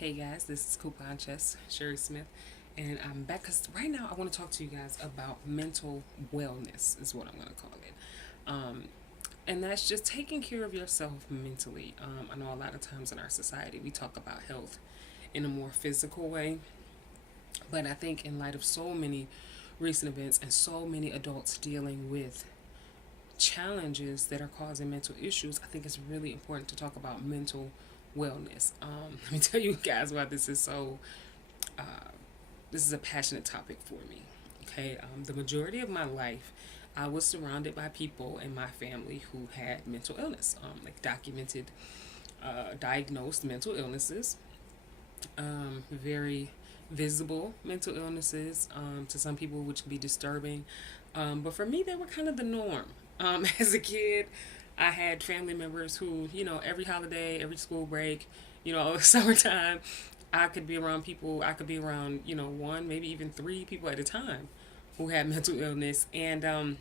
Hey guys, this is Coupon Chess, Sherry Smith, and I'm back because right now I want to talk to you guys about mental wellness, is what I'm going to call it. And that's just taking care of yourself mentally. I know a lot of times in our society we talk about health in a more physical way, but I think in light of so many recent events and so many adults dealing with challenges that are causing mental issues, I think it's really important to talk about mental wellness. Let me tell you guys why uh, this is a passionate topic for me. Okay, the majority of my life, I was surrounded by people in my family who had mental illness, like documented, diagnosed mental illnesses, very visible mental illnesses to some people, which can be disturbing. But for me, they were kind of the norm. As a kid, I had family members who, every holiday, every school break, summertime, I could be around people, I could be around, one, maybe even three people at a time who had mental illness. And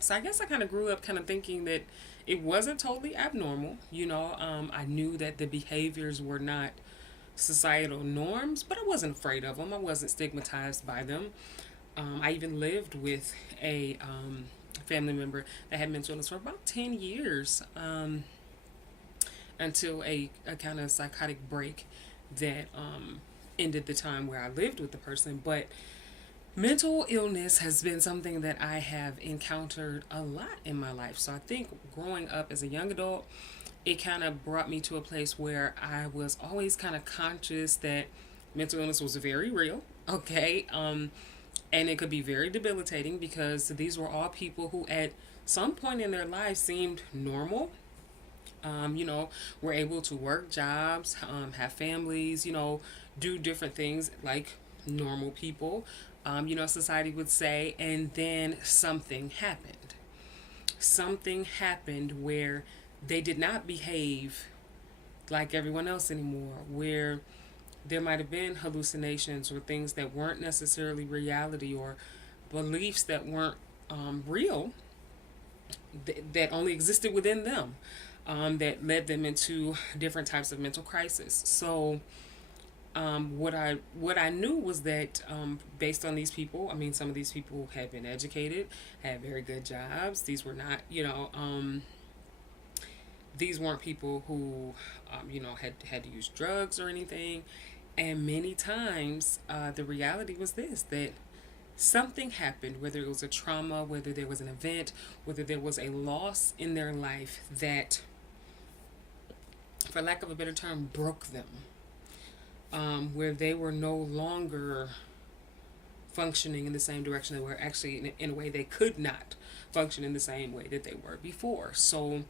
so I guess I kind of grew up kind of thinking that it wasn't totally abnormal. I knew that the behaviors were not societal norms, but I wasn't afraid of them. I wasn't stigmatized by them. I even lived with a family member that had mental illness for about 10 years until a kind of psychotic break that ended the time where I lived with the person. But mental illness has been something that I have encountered a lot in my life. So I think growing up as a young adult, it kind of brought me to a place where I was always kind of conscious that mental illness was very real. Okay. And it could be very debilitating because these were all people who at some point in their lives seemed normal. Were able to work jobs, have families, do different things like normal people, society would say. And then something happened. Something happened where they did not behave like everyone else anymore, where there might have been hallucinations or things that weren't necessarily reality or beliefs that weren't real, that only existed within them, that led them into different types of mental crisis. So what I knew was that based on these people, I mean, some of these people had been educated, had very good jobs. These were not, these weren't people who, had to use drugs or anything. And many times, the reality was this, that something happened, whether it was a trauma, whether there was an event, whether there was a loss in their life that, for lack of a better term, broke them, where they were no longer functioning in the same direction they were actually, in a way they could not function in the same way that they were before. So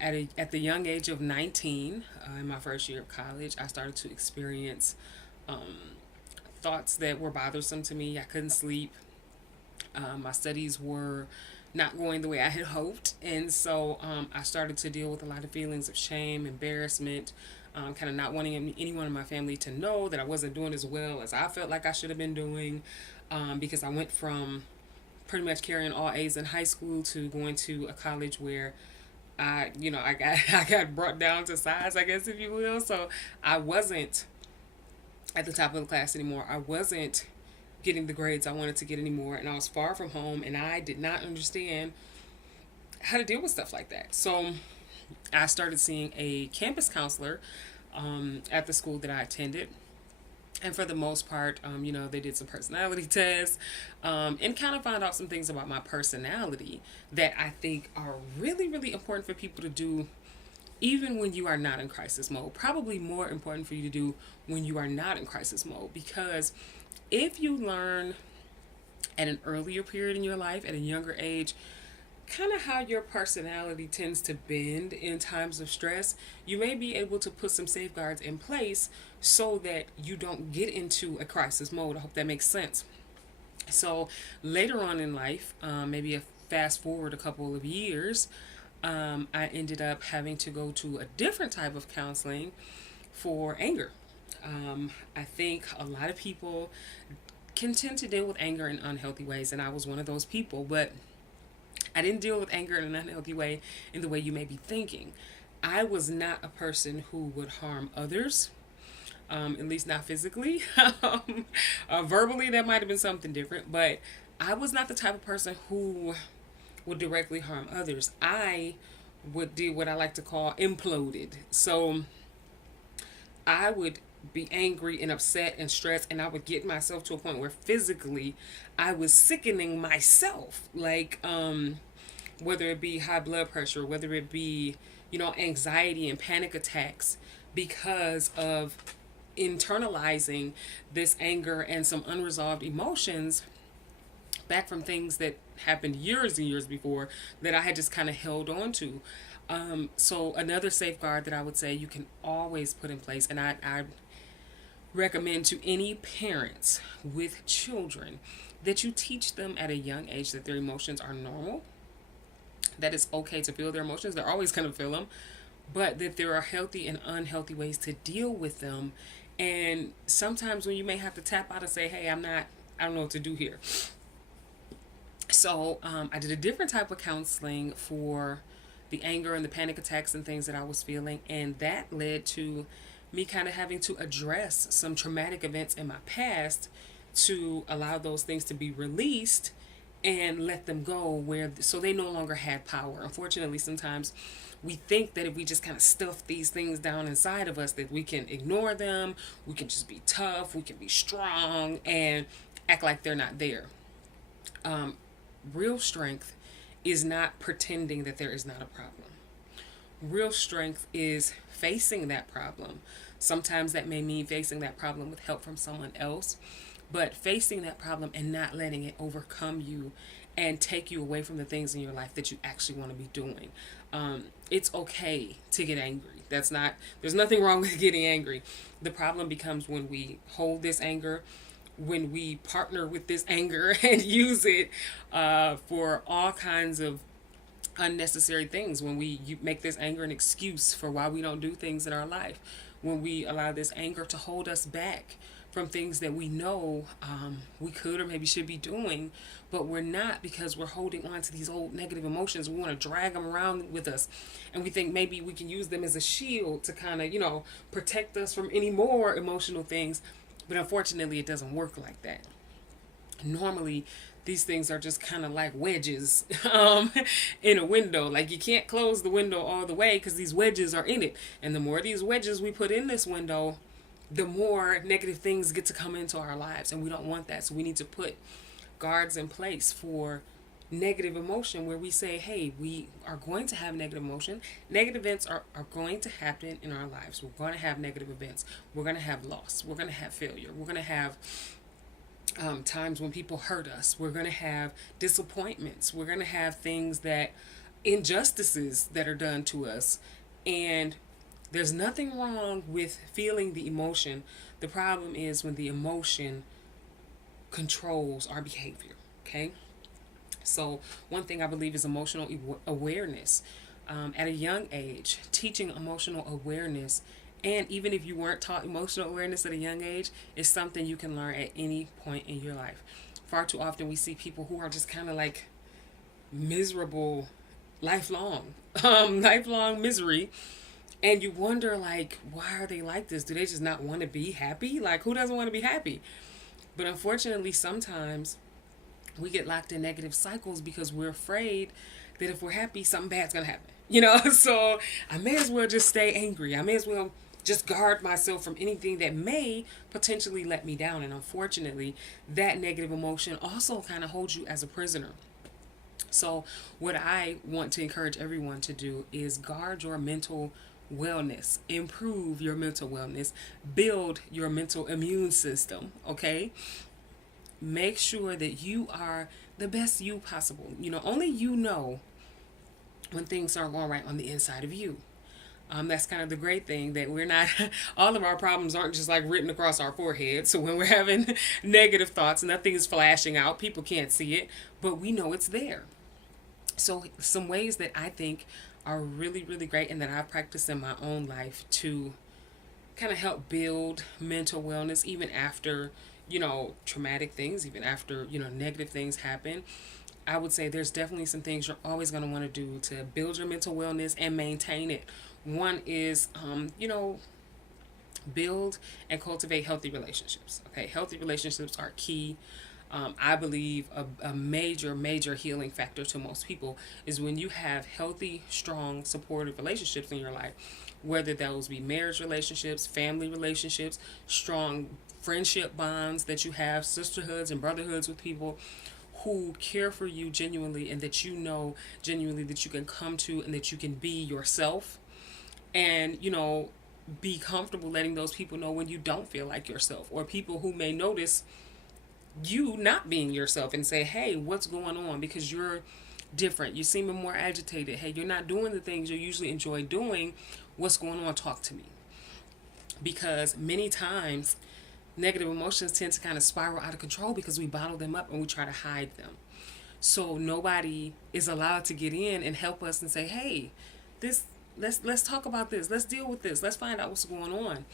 at the young age of 19, in my first year of college, I started to experience thoughts that were bothersome to me. I couldn't sleep. My studies were not going the way I had hoped. And so I started to deal with a lot of feelings of shame, embarrassment, kind of not wanting anyone in my family to know that I wasn't doing as well as I felt like I should have been doing, because I went from pretty much carrying all A's in high school to going to a college where I got I got brought down to size, I guess, if you will. So I wasn't at the top of the class anymore. I wasn't getting the grades I wanted to get anymore, and I was far from home, and I did not understand how to deal with stuff like that. So I started seeing a campus counselor at the school that I attended. And for the most part, they did some personality tests, and kind of found out some things about my personality that I think are really, really important for people to do even when you are not in crisis mode. Probably more important for you to do when you are not in crisis mode, because if you learn at an earlier period in your life, at a younger age, kind of how your personality tends to bend in times of stress, you may be able to put some safeguards in place so that you don't get into a crisis mode. I hope that makes sense. So later on in life, maybe a fast forward a couple of years, I ended up having to go to a different type of counseling for anger. I think a lot of people can tend to deal with anger in unhealthy ways, and I was one of those people, but I didn't deal with anger in an unhealthy way in the way you may be thinking. I was not a person who would harm others. at least not physically. Verbally, that might have been something different, but I was not the type of person who would directly harm others. I would do what I like to call imploded. So I would be angry and upset and stressed, and I would get myself to a point where physically I was sickening myself. Like, whether it be high blood pressure, whether it be, anxiety and panic attacks because of internalizing this anger and some unresolved emotions back from things that happened years and years before that I had just kind of held on to. So another safeguard that I would say you can always put in place, and I recommend to any parents with children, that you teach them at a young age that their emotions are normal, that it's okay to feel their emotions. They're always going to feel them, but that there are healthy and unhealthy ways to deal with them. And sometimes when you may have to tap out and say, hey, I don't know what to do here. So I did a different type of counseling for the anger and the panic attacks and things that I was feeling. And that led to me kind of having to address some traumatic events in my past to allow those things to be released and let them go so they no longer had power. Unfortunately, sometimes we think that if we just kind of stuff these things down inside of us, that we can ignore them, we can just be tough, we can be strong and act like they're not there. Real strength is not pretending that there is not a problem. Real strength is facing that problem. Sometimes that may mean facing that problem with help from someone else, but facing that problem and not letting it overcome you and take you away from the things in your life that you actually want to be doing. It's okay to get angry. There's nothing wrong with getting angry. The problem becomes when we hold this anger, when we partner with this anger and use it for all kinds of unnecessary things, when we make this anger an excuse for why we don't do things in our life, when we allow this anger to hold us back from things that we know we could or maybe should be doing, but we're not, because we're holding on to these old negative emotions. We want to drag them around with us, and we think maybe we can use them as a shield to kind of, protect us from any more emotional things. But unfortunately, it doesn't work like that. Normally, these things are just kind of like wedges in a window. Like, you can't close the window all the way because these wedges are in it. And the more of these wedges we put in this window, the more negative things get to come into our lives. And we don't want that. So we need to put guards in place for negative emotion, where we say, hey, we are going to have negative emotion. Negative events are going to happen in our lives. We're going to have negative events. We're going to have loss. We're going to have failure. We're going to have times when people hurt us. We're going to have disappointments. We're going to have things injustices that are done to us. And there's nothing wrong with feeling the emotion. The problem is when the emotion controls our behavior. Okay? So one thing I believe is emotional awareness. At a young age, teaching emotional awareness, and even if you weren't taught emotional awareness at a young age, is something you can learn at any point in your life. Far too often we see people who are just kind of like miserable lifelong misery, and you wonder, like, why are they like this? Do they just not want to be happy? Like, who doesn't want to be happy? But unfortunately, sometimes we get locked in negative cycles because we're afraid that if we're happy, something bad's going to happen. So I may as well just stay angry. I may as well just guard myself from anything that may potentially let me down. And unfortunately, that negative emotion also kind of holds you as a prisoner. So what I want to encourage everyone to do is guard your mental wellness, improve your mental wellness, build your mental immune system, okay? Make sure that you are the best you possible. Only you know when things aren't going right on the inside of you. That's kind of the great thing, that we're not, all of our problems aren't just like written across our forehead. So when we're having negative thoughts, nothing is flashing out. People can't see it, but we know it's there. So some ways that I think are really, really great and that I've practiced in my own life to kind of help build mental wellness, even after traumatic things, even after, negative things happen. I would say there's definitely some things you're always going to want to do to build your mental wellness and maintain it. One is, Build and cultivate healthy relationships. Okay, healthy relationships are key. I believe a major healing factor to most people is when you have healthy, strong, supportive relationships in your life, whether those be marriage relationships, family relationships, strong friendship bonds that you have, sisterhoods and brotherhoods with people who care for you genuinely, and that you know genuinely that you can come to and that you can be yourself, and be comfortable letting those people know when you don't feel like yourself, or people who may notice you not being yourself and say, hey, what's going on, because you're different, you seem more agitated, hey, you're not doing the things you usually enjoy doing, what's going on, talk to me. Because many times negative emotions tend to kind of spiral out of control because we bottle them up and we try to hide them. So nobody is allowed to get in and help us and say, hey, this let's talk about this, let's deal with this, let's find out what's going on.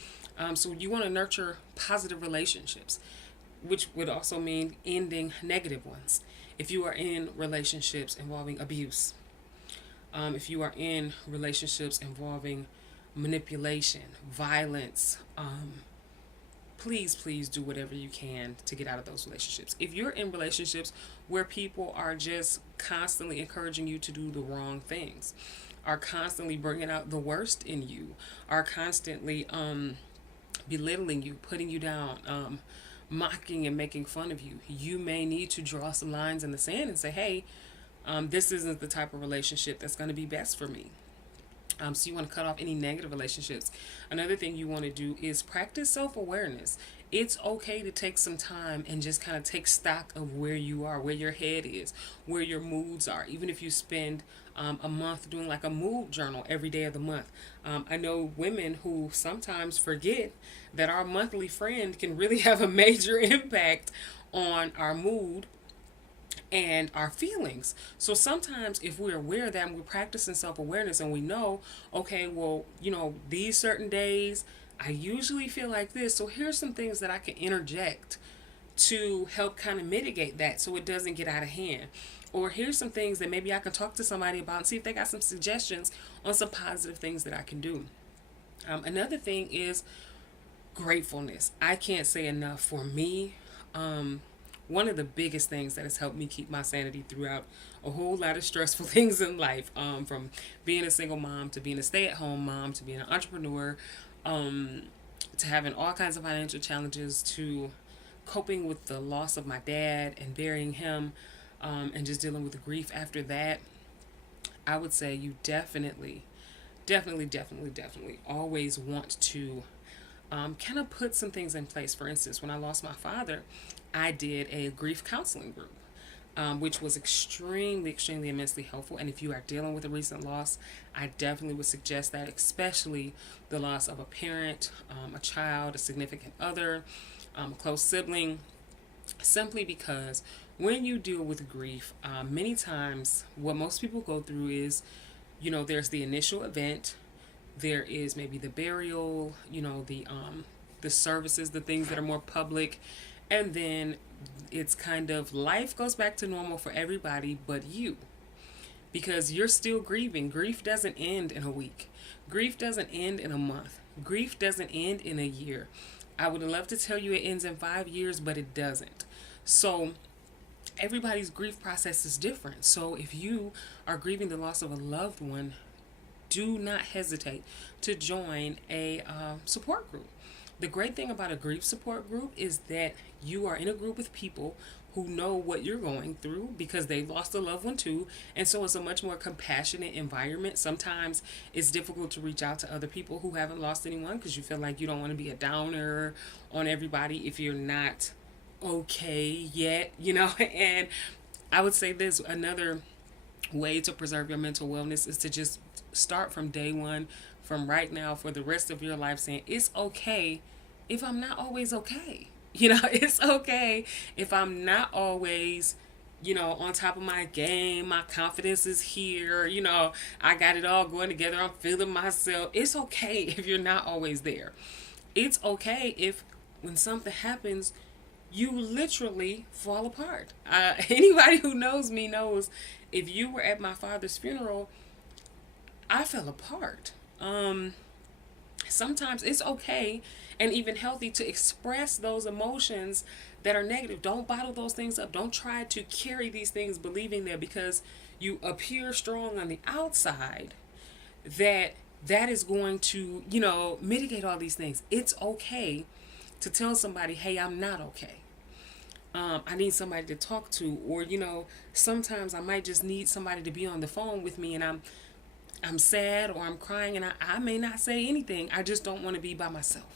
So you want to nurture positive relationships, which would also mean ending negative ones. If you are in relationships involving abuse, if you are in relationships involving manipulation, violence, please do whatever you can to get out of those relationships. If you're in relationships where people are just constantly encouraging you to do the wrong things, are constantly bringing out the worst in you, are constantly belittling you, putting you down, mocking and making fun of you, you may need to draw some lines in the sand and say, hey, this isn't the type of relationship that's going to be best for me. So you want to cut off any negative relationships. Another thing you want to do is practice self-awareness. It's okay to take some time and just kind of take stock of where you are, where your head is, where your moods are. Even if you spend a month doing like a mood journal every day of the month. I know women who sometimes forget that our monthly friend can really have a major impact on our mood and our feelings. So sometimes if we're aware of that and we're practicing self-awareness and we know, okay, well, these certain days I usually feel like this, so here's some things that I can interject to help kind of mitigate that so it doesn't get out of hand. Or here's some things that maybe I can talk to somebody about and see if they got some suggestions on some positive things that I can do. Another thing is gratefulness. I can't say enough for me. One of the biggest things that has helped me keep my sanity throughout a whole lot of stressful things in life, from being a single mom to being a stay-at-home mom to being an entrepreneur, to having all kinds of financial challenges, to coping with the loss of my dad and burying him, and just dealing with the grief after that. I would say you definitely always want to kind of put some things in place. For instance, when I lost my father, I did a grief counseling group, which was extremely immensely helpful. And if you are dealing with a recent loss, I definitely would suggest that, especially the loss of a parent, a child, a significant other, a close sibling, simply because when you deal with grief, many times what most people go through is, there's the initial event, there is maybe the burial, the services, the things that are more public, and then it's kind of life goes back to normal for everybody but you, because you're still grieving. Grief doesn't end in a week. Grief doesn't end in a month. Grief doesn't end in a year. I would love to tell you it ends in 5 years, but it doesn't. So everybody's grief process is different. So if you are grieving the loss of a loved one, do not hesitate to join a support group. The great thing about a grief support group is that you are in a group with people who know what you're going through because they lost a loved one too. And so it's a much more compassionate environment. Sometimes it's difficult to reach out to other people who haven't lost anyone because you feel like you don't want to be a downer on everybody if you're not okay yet, And I would say this, another way to preserve your mental wellness is to just start from day one, from right now, for the rest of your life, saying it's okay if I'm not always okay. It's okay if I'm not always, on top of my game. My confidence is here. I got it all going together. I'm feeling myself. It's okay if you're not always there. It's okay if when something happens, you literally fall apart. Anybody who knows me knows if you were at my father's funeral, I fell apart. Sometimes it's okay and even healthy to express those emotions that are negative. Don't bottle those things up. Don't try to carry these things believing that because you appear strong on the outside that that is going to, mitigate all these things. It's okay to tell somebody, hey, I'm not okay. I need somebody to talk to, or sometimes I might just need somebody to be on the phone with me, and I'm sad or I'm crying, and I may not say anything. I just don't want to be by myself.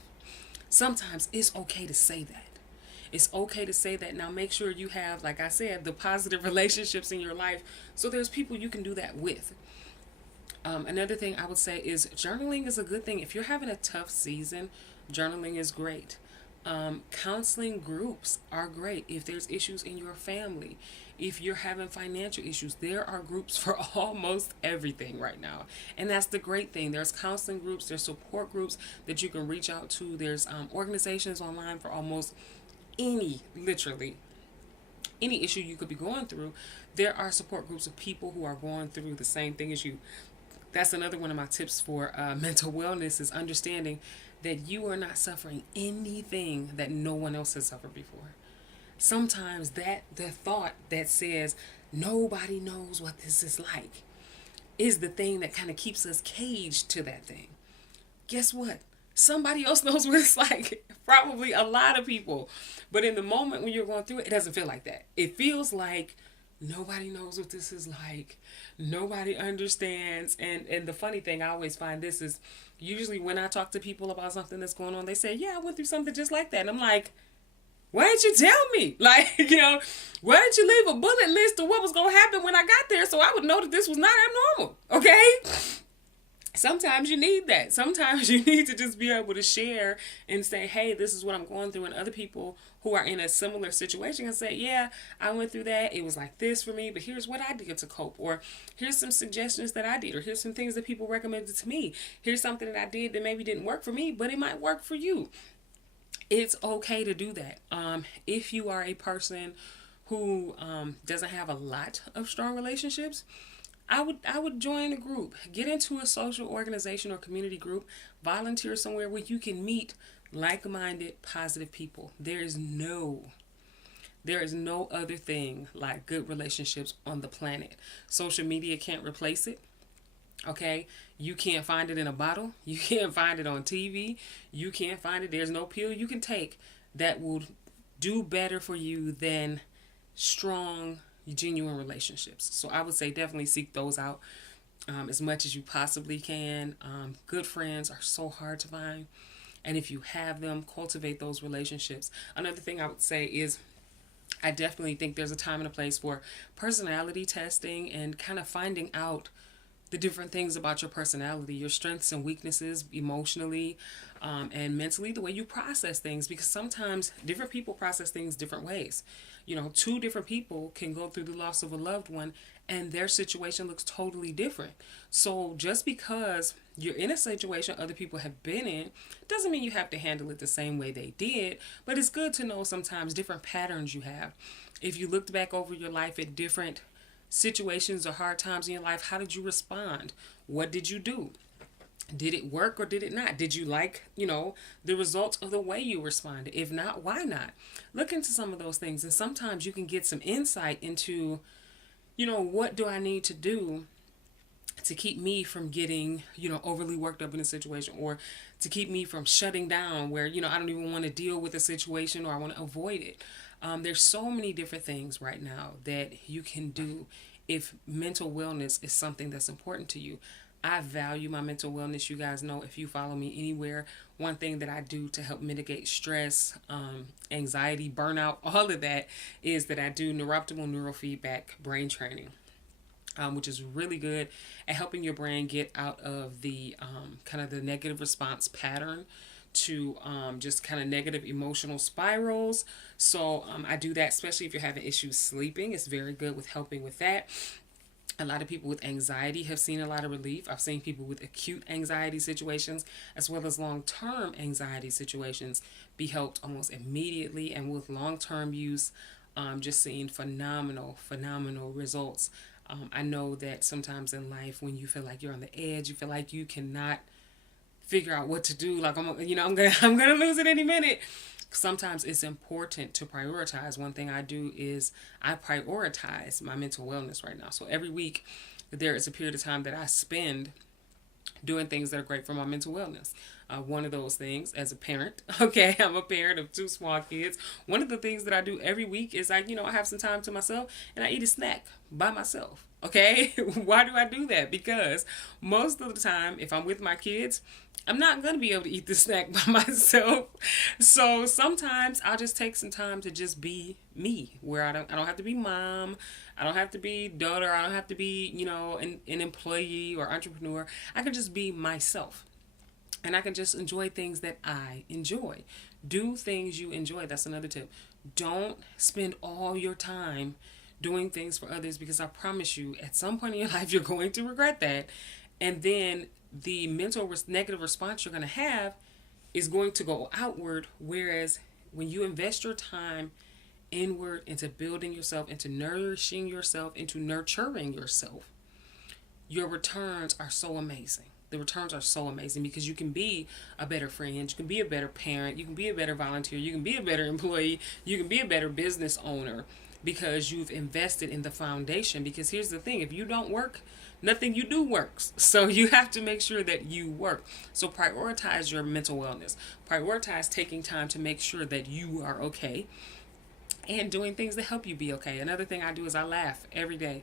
Sometimes it's okay to say that. It's okay to say that. Now make sure you have, like I said, the positive relationships in your life, so there's people you can do that with. Another thing I would say is journaling is a good thing. If you're having a tough season, journaling is great. Counseling groups are great. If there's issues in your family, if you're having financial issues, there are groups for almost everything right now. And that's the great thing. There's counseling groups, there's support groups that you can reach out to, there's organizations online for almost literally any issue you could be going through. There are support groups of people who are going through the same thing as you. That's another one of my tips for mental wellness, is understanding that you are not suffering anything that no one else has suffered before. Sometimes that the thought that says nobody knows what this is like is the thing that kind of keeps us caged to that thing. Guess what? Somebody else knows what it's like. Probably a lot of people. But in the moment when you're going through it, it doesn't feel like that. It feels like nobody knows what this is like. Nobody understands. And the funny thing, I always find this is usually when I talk to people about something that's going on, they say, yeah, I went through something just like that. And I'm like, why didn't you tell me? Like, why didn't you leave a bullet list of what was going to happen when I got there so I would know that this was not abnormal? Okay? Sometimes you need that. Sometimes you need to just be able to share and say, hey, this is what I'm going through. And other people who are in a similar situation can say, yeah, I went through that. It was like this for me, but here's what I did to cope. Or here's some suggestions that I did. Or here's some things that people recommended to me. Here's something that I did that maybe didn't work for me, but it might work for you. It's okay to do that. If you are a person who doesn't have a lot of strong relationships, I would join a group, get into a social organization or community group, volunteer somewhere where you can meet like-minded, positive people. There is no other thing like good relationships on the planet. Social media can't replace it. Okay, you can't find it in a bottle. You can't find it on TV. You can't find it. There's no pill you can take that will do better for you than strong, genuine relationships. So I would say definitely seek those out as much as you possibly can. Good friends are so hard to find. And if you have them, cultivate those relationships. Another thing I would say is I definitely think there's a time and a place for personality testing and kind of finding out the different things about your personality, your strengths and weaknesses emotionally and mentally, the way you process things, because sometimes different people process things different ways. Two different people can go through the loss of a loved one and their situation looks totally different. So just because you're in a situation other people have been in doesn't mean you have to handle it the same way they did, but it's good to know sometimes different patterns you have. If you looked back over your life at different situations or hard times in your life, how did you respond? What did you do? Did it work or did it not? Did you like, the results of the way you responded? If not, why not? Look into some of those things. And sometimes you can get some insight into, what do I need to do to keep me from getting, overly worked up in a situation, or to keep me from shutting down where, I don't even want to deal with a situation or I want to avoid it. There's so many different things right now that you can do if mental wellness is something that's important to you. I value my mental wellness. You guys know, if you follow me anywhere, one thing that I do to help mitigate stress, anxiety, burnout, all of that, is that I do neuroptimal neurofeedback brain training. Which is really good at helping your brain get out of the kind of the negative response pattern to just kind of negative emotional spirals. So I do that, especially if you're having issues sleeping. It's very good with helping with that. A lot of people with anxiety have seen a lot of relief. I've seen people with acute anxiety situations as well as long-term anxiety situations be helped almost immediately, and with long-term use, just seeing phenomenal results. I know that sometimes in life, when you feel like you're on the edge, you feel like you cannot figure out what to do. Like I'm gonna lose it any minute. Sometimes it's important to prioritize. One thing I do is I prioritize my mental wellness right now. So every week there is a period of time that I spend doing things that are great for my mental wellness. One of those things, as a parent, okay, I'm a parent of two small kids. One of the things that I do every week is I have some time to myself and I eat a snack by myself. Okay, why do I do that? Because most of the time, if I'm with my kids, I'm not gonna be able to eat the snack by myself. So sometimes I'll just take some time to just be me, where I don't have to be mom, I don't have to be daughter, I don't have to be an employee or entrepreneur. I can just be myself, and I can just enjoy things that I enjoy. Do things you enjoy. That's another tip. Don't spend all your time doing things for others, because I promise you, at some point in your life, you're going to regret that. And then the negative response you're going to have is going to go outward. Whereas when you invest your time inward into building yourself, into nourishing yourself, into nurturing yourself, your returns are so amazing. The returns are so amazing because you can be a better friend, you can be a better parent, you can be a better volunteer, you can be a better employee, you can be a better business owner because you've invested in the foundation. Because here's the thing, if you don't work, nothing you do works. So you have to make sure that you work. So prioritize your mental wellness. Prioritize taking time to make sure that you are okay and doing things that help you be okay. Another thing I do is I laugh every day.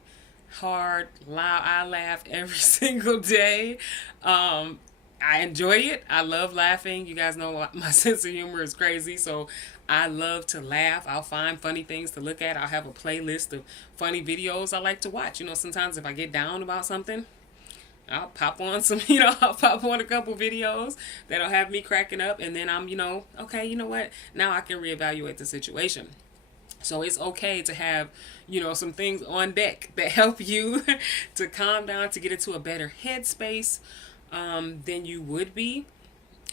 Hard, loud. I laugh every single day. I enjoy it. I love laughing. You guys know my sense of humor is crazy, so I love to laugh. I'll find funny things to look at. I'll have a playlist of funny videos I like to watch. Sometimes if I get down about something, I'll pop on I'll pop on a couple videos that'll have me cracking up, and then I'm, okay, you know what? Now I can reevaluate the situation. So it's okay to have, some things on deck that help you to calm down, to get into a better headspace than you would be.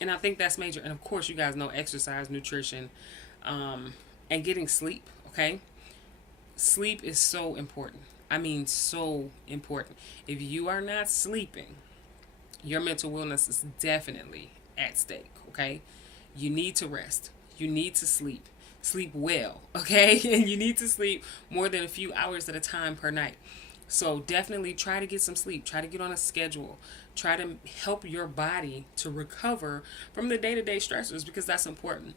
And I think that's major. And of course, you guys know exercise, nutrition, and getting sleep, okay? Sleep is so important. I mean, so important. If you are not sleeping, your mental wellness is definitely at stake, okay? You need to rest. You need to sleep. Sleep well, okay? And you need to sleep more than a few hours at a time per night. So definitely try to get some sleep. Try to get on a schedule. Try to help your body to recover from the day-to-day stressors, because that's important.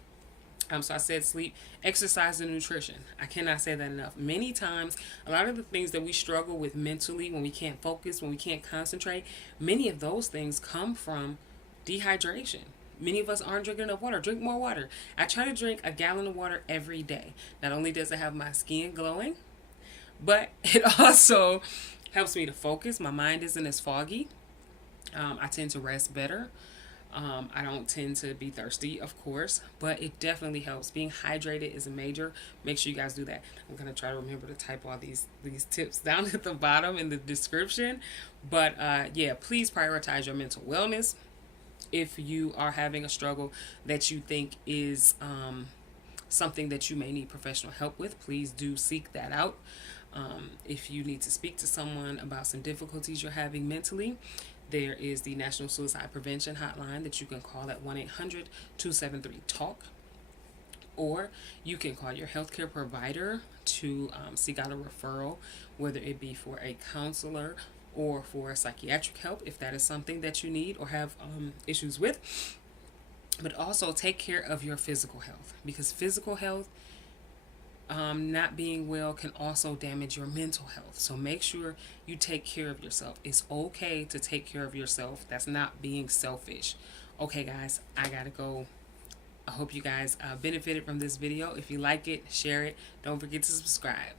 So I said sleep, exercise, and nutrition. I cannot say that enough. Many times, a lot of the things that we struggle with mentally, when we can't focus, when we can't concentrate, many of those things come from dehydration. Many of us aren't drinking enough water. Drink more water. I try to drink a gallon of water every day. Not only does it have my skin glowing, but it also helps me to focus. My mind isn't as foggy. I tend to rest better. I don't tend to be thirsty, of course, but it definitely helps. Being hydrated is a major. Make sure you guys do that. I'm going to try to remember to type all these tips down at the bottom in the description. But yeah, please prioritize your mental wellness. If you are having a struggle that you think is something that you may need professional help with, please do seek that out. If you need to speak to someone about some difficulties you're having mentally, there is the National Suicide Prevention Hotline that you can call at 1-800-273-TALK. Or you can call your healthcare provider to seek out a referral, whether it be for a counselor or for psychiatric help, if that is something that you need or have issues with. But also take care of your physical health, because physical health, not being well, can also damage your mental health. So make sure you take care of yourself. It's okay to take care of yourself. That's not being selfish. Okay, guys, I gotta go. I hope you guys benefited from this video. If you like it, share it. Don't forget to subscribe.